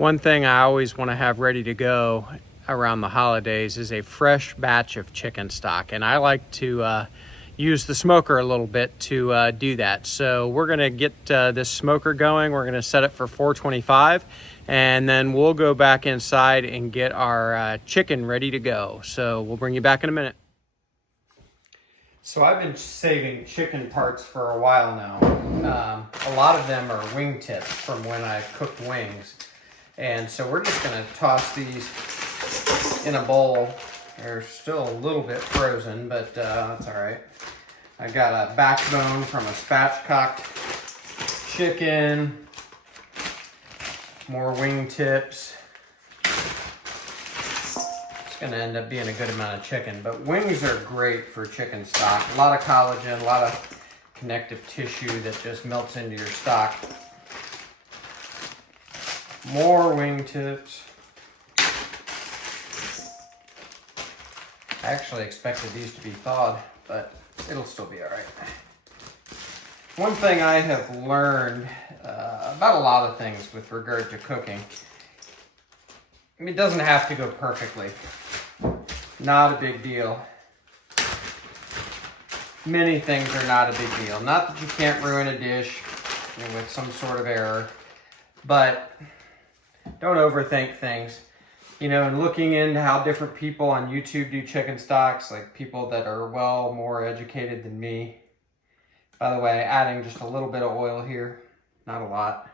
One thing I always want to have ready to go around the holidays is a fresh batch of chicken stock, and I like to use the smoker a little bit to do that. So we're going to get this smoker going. We're going to set it for 425, and then we'll go back inside and get our chicken ready to go. So we'll bring you back in a minute. So I've been saving chicken parts for a while now. A lot of them are wing tips from when I cooked wings. And so we're just gonna toss these in a bowl. They're still a little bit frozen, but that's all right. I got a backbone from a spatchcocked chicken, more wing tips. Going to end up being a good amount of chicken, but wings are great for chicken stock. A lot of collagen, a lot of connective tissue that just melts into your stock. More wing tips. I actually expected these to be thawed, but it'll still be all right. One thing I have learned about a lot of things with regard to cooking, I mean, it doesn't have to go perfectly. Not a big deal. Many things are not a big deal. Not that you can't ruin a dish with some sort of error, but don't overthink things. You know, and looking into how different people on YouTube do chicken stocks, like people that are well more educated than me. By the way, adding just a little bit of oil here, not a lot.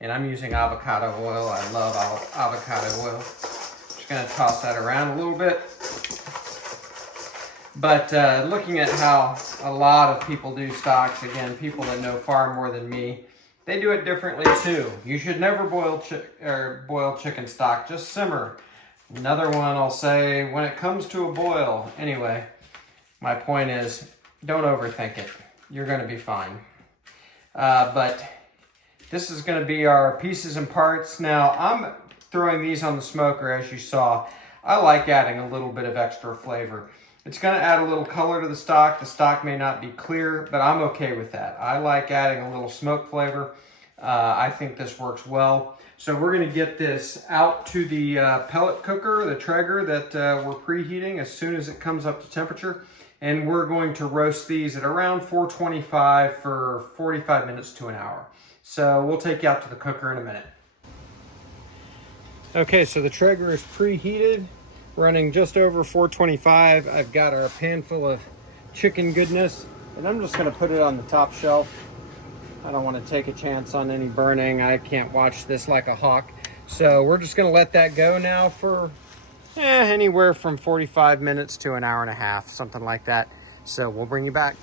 And I'm using avocado oil. I love avocado oil. Just gonna toss that around a little bit. But looking at how a lot of people do stocks, again, people that know far more than me, they do it differently too. You should never boil chicken stock, just simmer. Another one I'll say, when it comes to a boil. Anyway, my point is, don't overthink it. You're gonna be fine. But this is gonna be our pieces and parts. Now, I'm throwing these on the smoker, as you saw. I like adding a little bit of extra flavor. It's going to add a little color to the stock. The stock may not be clear, but I'm okay with that. I like adding a little smoke flavor. I think this works well. So we're going to get this out to the pellet cooker, the Traeger that we're preheating as soon as it comes up to temperature. And we're going to roast these at around 425 for 45 minutes to an hour. So we'll take you out to the cooker in a minute. Okay, so the Traeger is preheated, running just over 425. I've got our pan full of chicken goodness, and I'm just gonna put it on the top shelf. I don't wanna take a chance on any burning. I can't watch this like a hawk. So we're just gonna let that go now for anywhere from 45 minutes to an hour and a half, something like that. So we'll bring you back.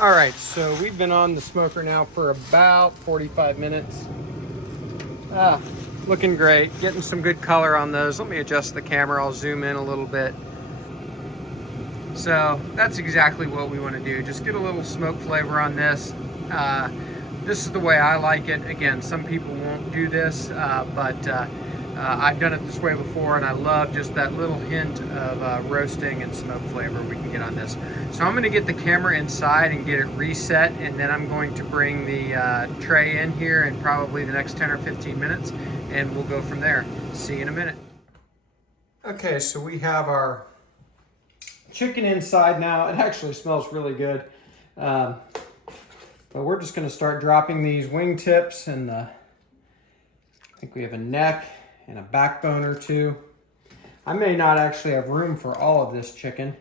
All right, so we've been on the smoker now for about 45 minutes. Looking great, getting some good color on those. Let me adjust the camera, I'll zoom in a little bit. So that's exactly what we want to do. Just get a little smoke flavor on this. This is the way I like it. Again, some people won't do this, but I've done it this way before, and I love just that little hint of roasting and smoke flavor we can get on this. So I'm gonna get the camera inside and get it reset, and then I'm going to bring the tray in here in probably the next 10 or 15 minutes, and we'll go from there. See you in a minute. Okay, so we have our chicken inside now. It actually smells really good. But we're just gonna start dropping these wing tips, and I think we have a neck and a backbone or two. I may not actually have room for all of this chicken,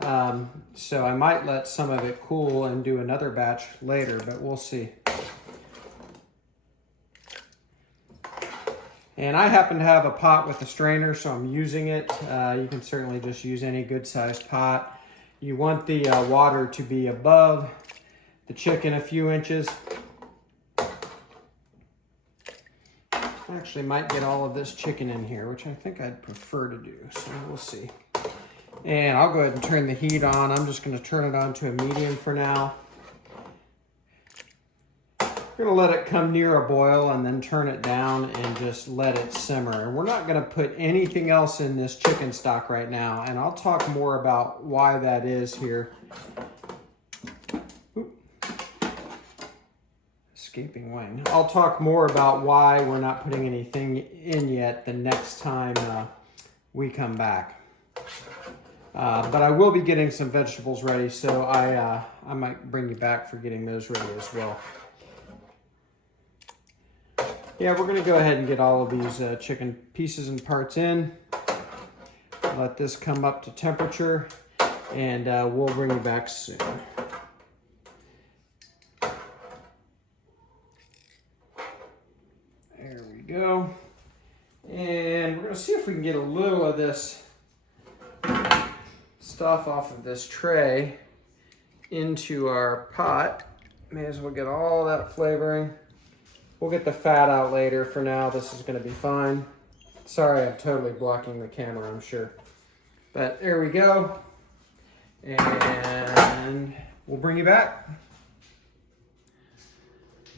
so I might let some of it cool and do another batch later, but we'll see. And I happen to have a pot with a strainer, so I'm using it. You can certainly just use any good sized pot. You want the water to be above the chicken a few inches. Actually might get all of this chicken in here, which I think I'd prefer to do, so we'll see. And I'll go ahead and turn the heat on. I'm just gonna turn it on to a medium for now. We're gonna let it come near a boil and then turn it down and just let it simmer. And we're not gonna put anything else in this chicken stock right now, and I'll talk more about why that is here. Oop. escaping wing. I'll talk more about why we're not putting anything in yet the next time we come back. But I will be getting some vegetables ready, so I might bring you back for getting those ready as well. Yeah, we're gonna go ahead and get all of these chicken pieces and parts in. Let this come up to temperature, and we'll bring you back soon. There we go. And we're gonna see if we can get a little of this stuff off of this tray into our pot. May as well get all that flavoring. We'll get the fat out later. For now, this is gonna be fine. Sorry, I'm totally blocking the camera, I'm sure. But there we go. And we'll bring you back.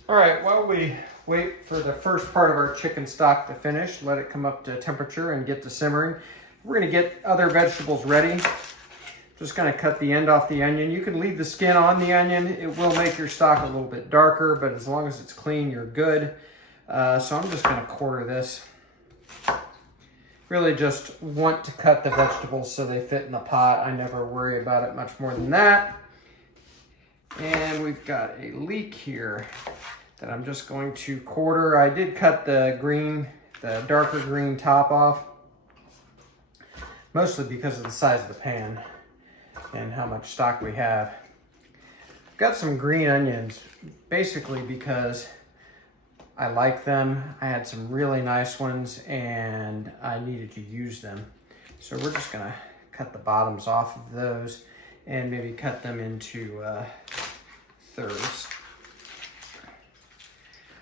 All right, while we wait for the first part of our chicken stock to finish, let it come up to temperature and get to simmering, we're gonna get other vegetables ready. Just gonna cut the end off the onion. You can leave the skin on the onion. It will make your stock a little bit darker, but as long as it's clean, you're good. So I'm just gonna quarter this. Really just want to cut the vegetables so they fit in the pot. I never worry about it much more than that. And we've got a leek here that I'm just going to quarter. I did cut the darker green top off, mostly because of the size of the pan and how much stock we have. Got some green onions, basically because I like them. I had some really nice ones and I needed to use them. So we're just gonna cut the bottoms off of those and maybe cut them into thirds.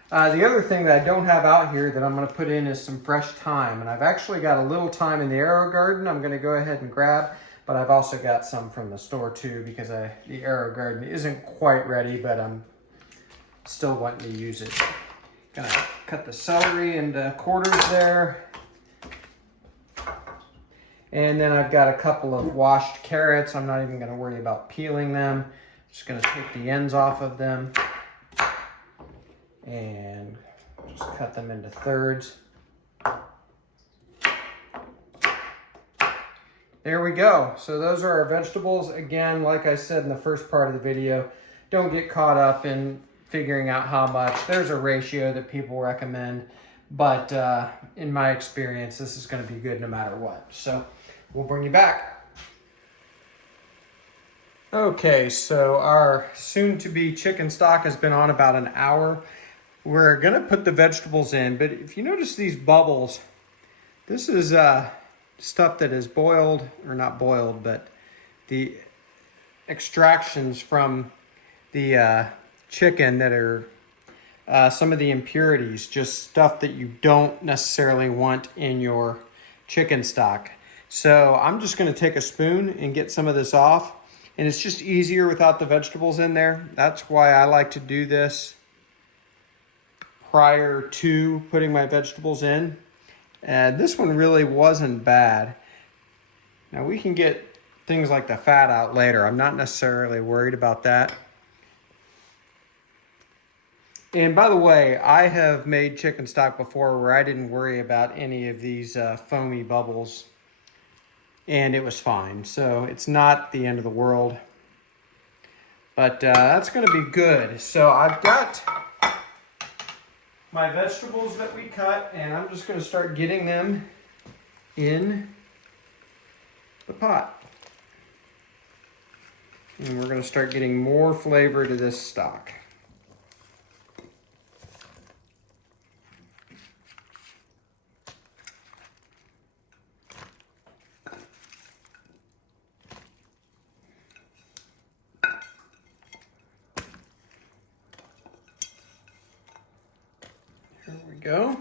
The other thing that I don't have out here that I'm gonna put in is some fresh thyme. And I've actually got a little thyme in the Arrow Garden I'm gonna go ahead and grab, but I've also got some from the store too because the Arrow Garden isn't quite ready, but I'm still wanting to use it. Gonna cut the celery into quarters there. And then I've got a couple of washed carrots. I'm not even gonna worry about peeling them. Just gonna take the ends off of them and just cut them into thirds. There we go. So those are our vegetables. Again, like I said in the first part of the video, don't get caught up in figuring out how much. There's a ratio that people recommend, but in my experience, this is gonna be good no matter what. So we'll bring you back. Okay, so our soon-to-be chicken stock has been on about an hour. We're gonna put the vegetables in, but if you notice these bubbles, this is stuff that is boiled, or not boiled, but the extractions from the chicken that are some of the impurities, just stuff that you don't necessarily want in your chicken stock. So I'm just gonna take a spoon and get some of this off, and it's just easier without the vegetables in there. That's why I like to do this prior to putting my vegetables in. And this one really wasn't bad. Now we can get things like the fat out later. I'm not necessarily worried about that. And by the way, I have made chicken stock before where I didn't worry about any of these foamy bubbles, and it was fine. So it's not the end of the world, but that's gonna be good. So I've got my vegetables that we cut, and I'm just gonna start getting them in the pot. And we're gonna start getting more flavor to this stock. Here we go.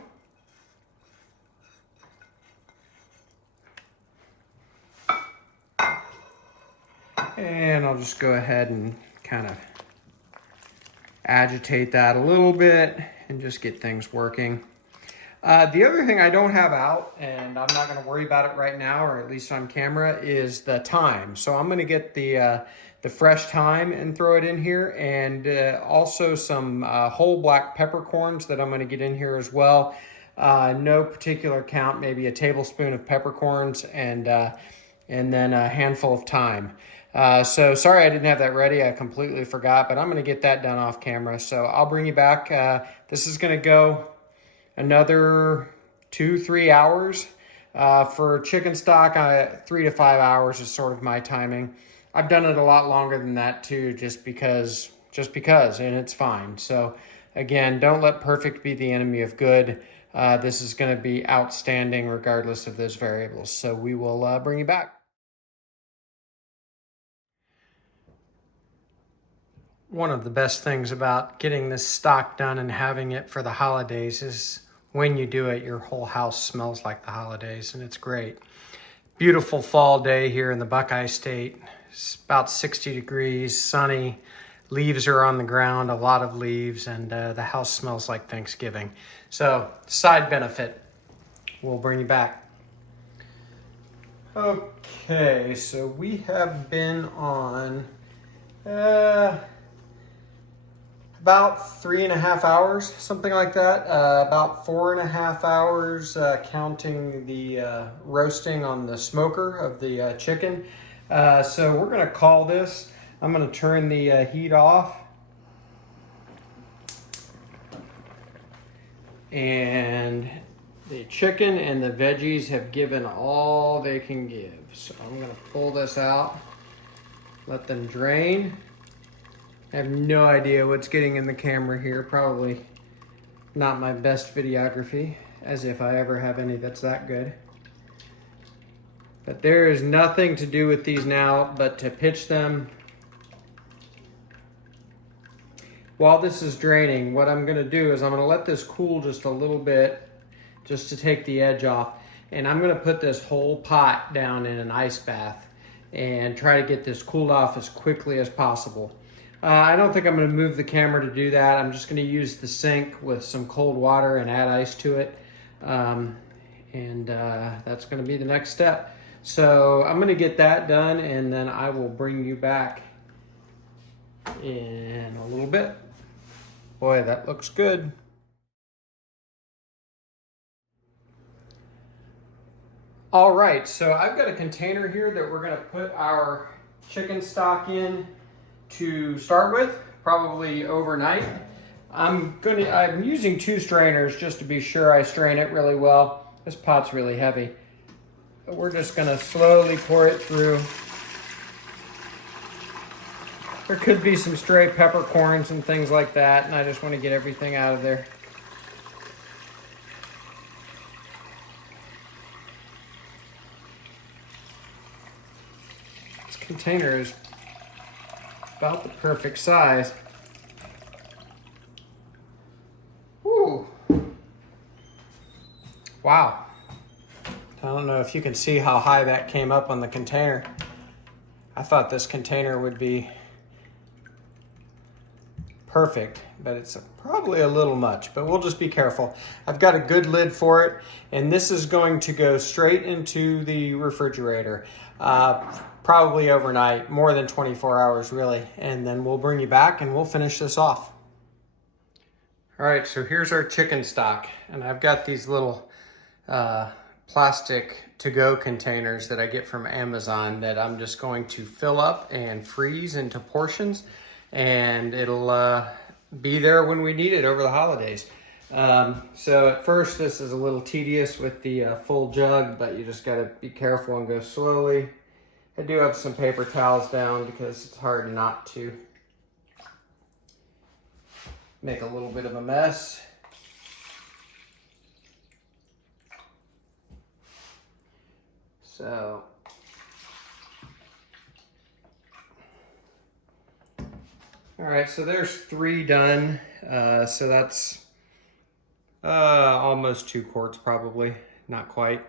And I'll just go ahead and kind of agitate that a little bit and just get things working. The other thing I don't have out, and I'm not going to worry about it right now, or at least on camera, is the thyme. So I'm going to get the the fresh thyme and throw it in here, and also some whole black peppercorns that I'm going to get in here as well. No particular count, maybe a tablespoon of peppercorns and then a handful of thyme. So sorry I didn't have that ready. I completely forgot, but I'm going to get that done off camera. So I'll bring you back. This is going to go another 2-3 hours. For chicken stock, 3 to 5 hours is sort of my timing. I've done it a lot longer than that too, just because, and it's fine. So again, don't let perfect be the enemy of good. This is going to be outstanding regardless of those variables. So we will bring you back. One of the best things about getting this stock done and having it for the holidays is when you do it, your whole house smells like the holidays, and it's great. Beautiful fall day here in the Buckeye State. It's about 60 degrees, sunny. Leaves are on the ground, a lot of leaves, and the house smells like Thanksgiving. So, side benefit. We'll bring you back. Okay, so we have been on about 3.5 hours, something like that. About 4.5 hours, counting the roasting on the smoker of the chicken. So we're gonna call this. I'm gonna turn the heat off. And the chicken and the veggies have given all they can give. So I'm gonna pull this out, let them drain. I have no idea what's getting in the camera here. Probably not my best videography, as if I ever have any that's that good. But there is nothing to do with these now but to pitch them. While this is draining, what I'm gonna do is I'm gonna let this cool just a little bit, just to take the edge off. And I'm gonna put this whole pot down in an ice bath and try to get this cooled off as quickly as possible. I don't think I'm going to move the camera to do that. I'm just going to use the sink with some cold water and add ice to it. That's going to be the next step. So I'm going to get that done, and then I will bring you back in a little bit. Boy, that looks good. All right, so I've got a container here that we're going to put our chicken stock in to start with, probably overnight. I'm using 2 strainers just to be sure I strain it really well. This pot's really heavy. But we're just gonna slowly pour it through. There could be some stray peppercorns and things like that, and I just want to get everything out of there. This container is about the perfect size. Woo. Wow. I don't know if you can see how high that came up on the container. I thought this container would be perfect, but it's probably a little much, but we'll just be careful. I've got a good lid for it, and this is going to go straight into the refrigerator. Probably overnight, more than 24 hours really, and then we'll bring you back and we'll finish this off. All right, so here's our chicken stock, and I've got these little plastic to-go containers that I get from Amazon that I'm just going to fill up and freeze into portions, and it'll be there when we need it over the holidays. So at first this is a little tedious with the full jug, but you just gotta be careful and go slowly. I do have some paper towels down because it's hard not to make a little bit of a mess. So, all right, so there's 3 done. So that's almost 2 quarts probably, not quite.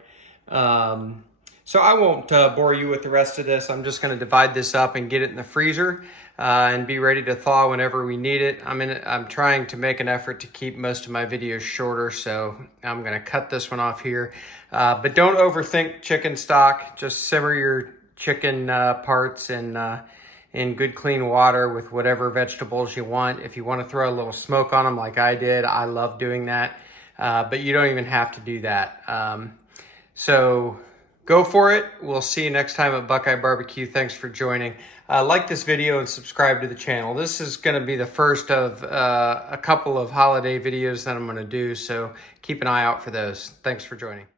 So I won't bore you with the rest of this. I'm just gonna divide this up and get it in the freezer and be ready to thaw whenever we need it. I'm trying to make an effort to keep most of my videos shorter, so I'm gonna cut this one off here. But don't overthink chicken stock. Just simmer your chicken parts and in good clean water with whatever vegetables you want. If you want to throw a little smoke on them like I did, I love doing that. But you don't even have to do that. So go for it. We'll see you next time at Buckeye Barbecue. Thanks for joining. Like this video and subscribe to the channel. This is going to be the first of a couple of holiday videos that I'm going to do, so keep an eye out for those. Thanks for joining.